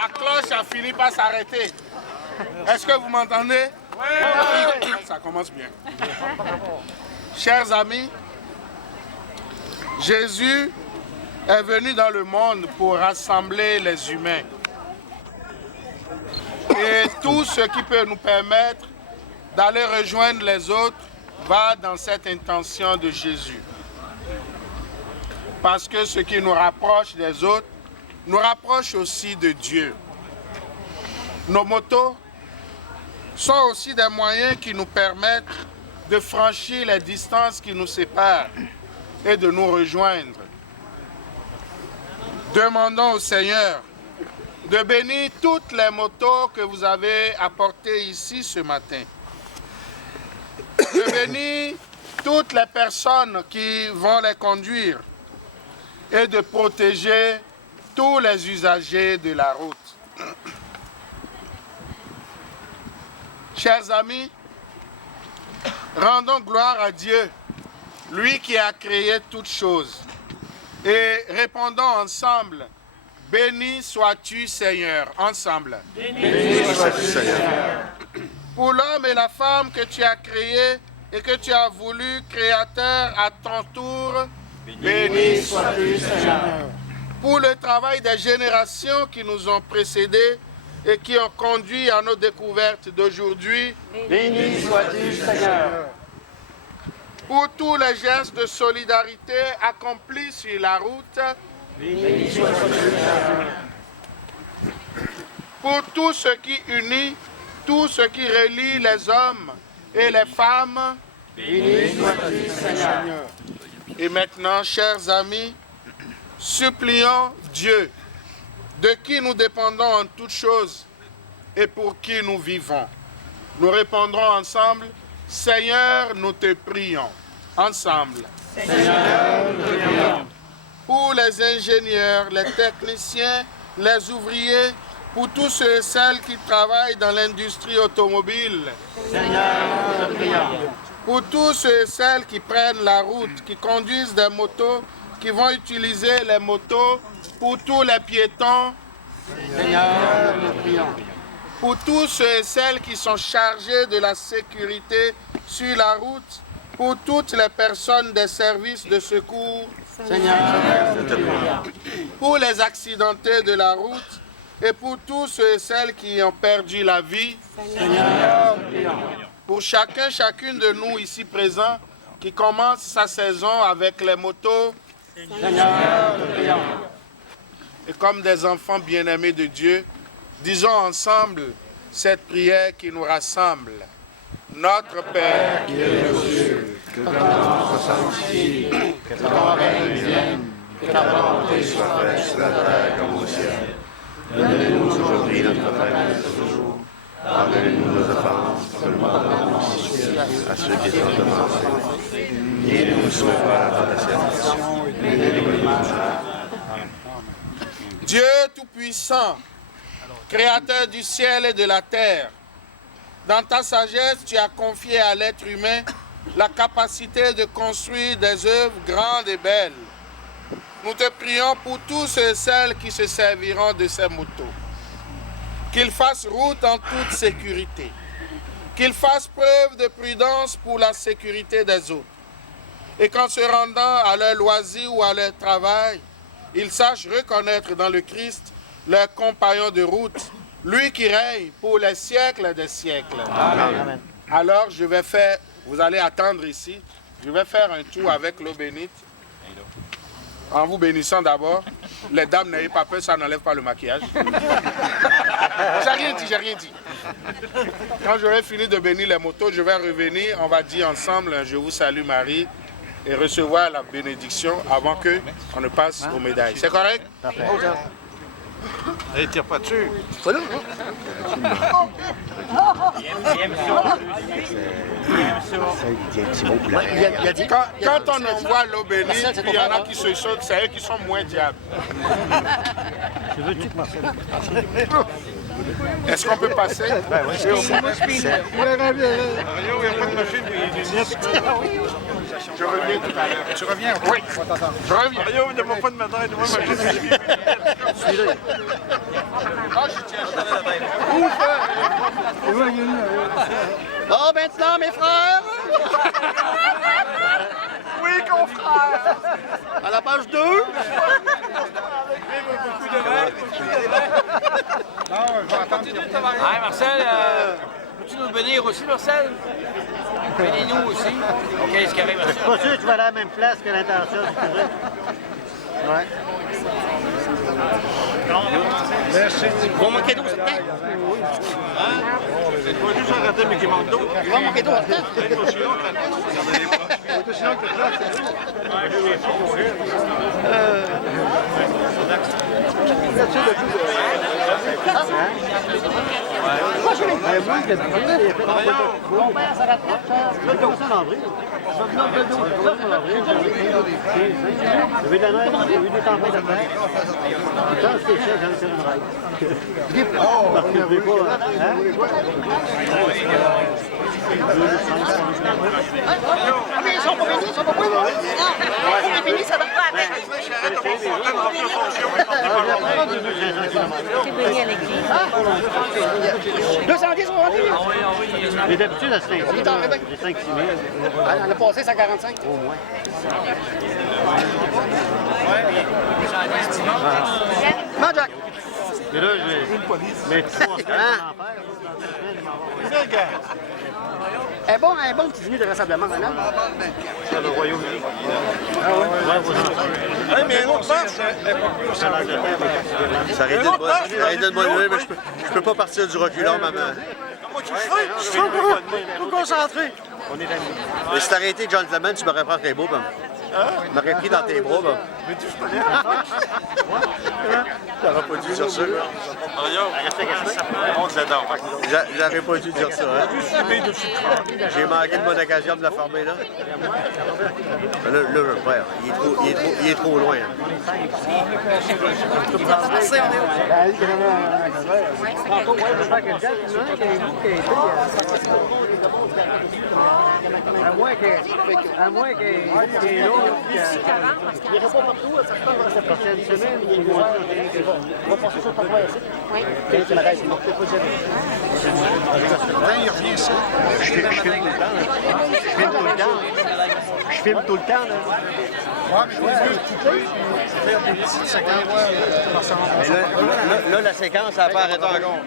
La cloche a fini par s'arrêter. Est-ce que vous m'entendez? Oui. Ça commence bien. Chers amis, Jésus est venu dans le monde pour rassembler les humains. Et tout ce qui peut nous permettre d'aller rejoindre les autres va dans cette intention de Jésus. Parce que ce qui nous rapproche des autres nous rapproche aussi de Dieu. Nos motos sont aussi des moyens qui nous permettent de franchir les distances qui nous séparent et de nous rejoindre. Demandons au Seigneur de bénir toutes les motos que vous avez apportées ici ce matin. De bénir toutes les personnes qui vont les conduire et de protéger tous les usagers de la route. Chers amis, rendons gloire à Dieu, lui qui a créé toutes choses, et répondons ensemble, béni sois-tu Seigneur, ensemble. Béni sois-tu Seigneur. Pour l'homme et la femme que tu as créés et que tu as voulu, Créateur, à ton tour, béni sois-tu Seigneur. Pour le travail des générations qui nous ont précédés et qui ont conduit à nos découvertes d'aujourd'hui, Béni sois-tu Seigneur. Pour tous les gestes de solidarité accomplis sur la route, Béni sois-tu Seigneur. Pour tout ce qui unit, tout ce qui relie les hommes et les femmes, Béni sois-tu Seigneur. Et maintenant, chers amis, supplions Dieu, de qui nous dépendons en toutes choses et pour qui nous vivons. Nous répondrons ensemble, Seigneur, nous te prions. Ensemble. Seigneur, nous te prions. Pour les ingénieurs, les techniciens, les ouvriers, pour tous ceux et celles qui travaillent dans l'industrie automobile. Seigneur, nous te prions. Pour tous ceux et celles qui prennent la route, qui conduisent des motos, qui vont utiliser les motos, pour tous les piétons. Seigneur, nous te prions. Pour tous ceux et celles qui sont chargés de la sécurité sur la route, pour toutes les personnes des services de secours, Seigneur, nous te prions. pour les accidentés de la route et pour tous ceux et celles qui ont perdu la vie, Seigneur, nous te prions. pour chacun, chacune de nous ici présents qui commence sa saison avec les motos, Seigneur, nous te prions. et comme des enfants bien-aimés de Dieu, disons ensemble cette prière qui nous rassemble. Notre Père, qui es aux cieux, que ton nom soit sanctifié, que ton règne vienne, que ta volonté soit faite sur la terre comme au ciel. Donne-nous aujourd'hui notre pain de ce jour. Pardonne-nous nos offenses, comme nous pardonnons aussi à ceux qui sont offensés. Et ne nous soumets pas à la tentation, mais délivre-nous du mal. Dieu Tout-Puissant, Créateur du ciel et de la terre, dans ta sagesse, tu as confié à l'être humain la capacité de construire des œuvres grandes et belles. Nous te prions pour tous ceux et celles qui se serviront de ces motos. Qu'ils fassent route en toute sécurité. Qu'ils fassent preuve de prudence pour la sécurité des autres. Et qu'en se rendant à leur loisir ou à leur travail, ils sachent reconnaître dans le Christ leur compagnon de route, lui qui règne pour les siècles des siècles. Amen. Alors je vais faire, vous allez attendre ici, je vais faire un tour avec l'eau bénite. En vous bénissant d'abord, les dames n'ayez pas peur, ça n'enlève pas le maquillage. J'ai rien dit, j'ai rien dit. Quand j'aurai fini de bénir les motos, je vais revenir, on va dire ensemble, je vous salue Marie, et recevoir la bénédiction avant qu'on ne passe aux médailles. C'est correct? Allez, tire pas dessus. Quand on envoie l'eau bénite, il y en a qui se sautent, c'est eux qui sont moins diables. Est-ce qu'on peut passer? Mario, il n'y a pas de machine, il est net. Je reviens tout à l'heure. Tu reviens? Oui, je reviens. Mario, il ne demande pas de médaille, de moi, machine. Ah, Alors maintenant, mes frères? Oui, confrère! À la page 2. Hey, Marcel, peux-tu nous bénir aussi, Marcel? Bénis-nous aussi. OK, c'est carré, Je Marcel. suis pas sûr que tu vas à la même place que l'intention, c'est vrai. Ouais. Merci. Bon, mon cadeau, c'est le temps. C'est pas juste un raté, mais qui manque d'autres. Tu vois mon cadeau, c'est le temps. Mon père, ça rattrape. Je vais le commencer en avril. Il y avait de la neige, il y avait des tempêtes de terre. Quand c'était cher, j'en ai fait une ride. Parce que je ne voulais pas. Ah, mais ils sont pas finis, ils sont pas finis. Non, c'est fini, ça va pas avec. Tu peux venir à l'église. 210 aujourd'hui. Mais d'habitude, à 5 000, j'ai 5 6 000. On a passé 145. Au moins. Non, Jack. Mais là, je vais. Mais 3 semaines un bon petit dîner de rassemblement, maintenant. C'est le Royaume-Uni. Ah ouais? Ouais, Mais l'autre place, elle est pas plus. Ça arrête de bonne nuit, mais je peux pas partir du reculon, maman. Je suis trop concentré. On est amis. Mais si t'arrêtais gentleman, tu m'aurais pris dans tes bras, ben. Tu m'aurais pris dans tes bras, ben. Mais tu connais. J'aurais pas dû dire ça. J'aurais pas dû dire ça, hein. J'ai manqué une bonne occasion de la former, là. Mais là, je le perds. Il est trop loin, hein. À moins qu'il y ait l'autre. Il n'ira pas partout, ça se passe la prochaine semaine. Ils vont dire on va passer ça par là ici. Oui. C'est la règle. Il revient ça. Je filme tout le temps. Je filme tout le temps. Ouais, mais tu peux faire des petites séquences. Là, la séquence, ça n'a pas arrêté encore.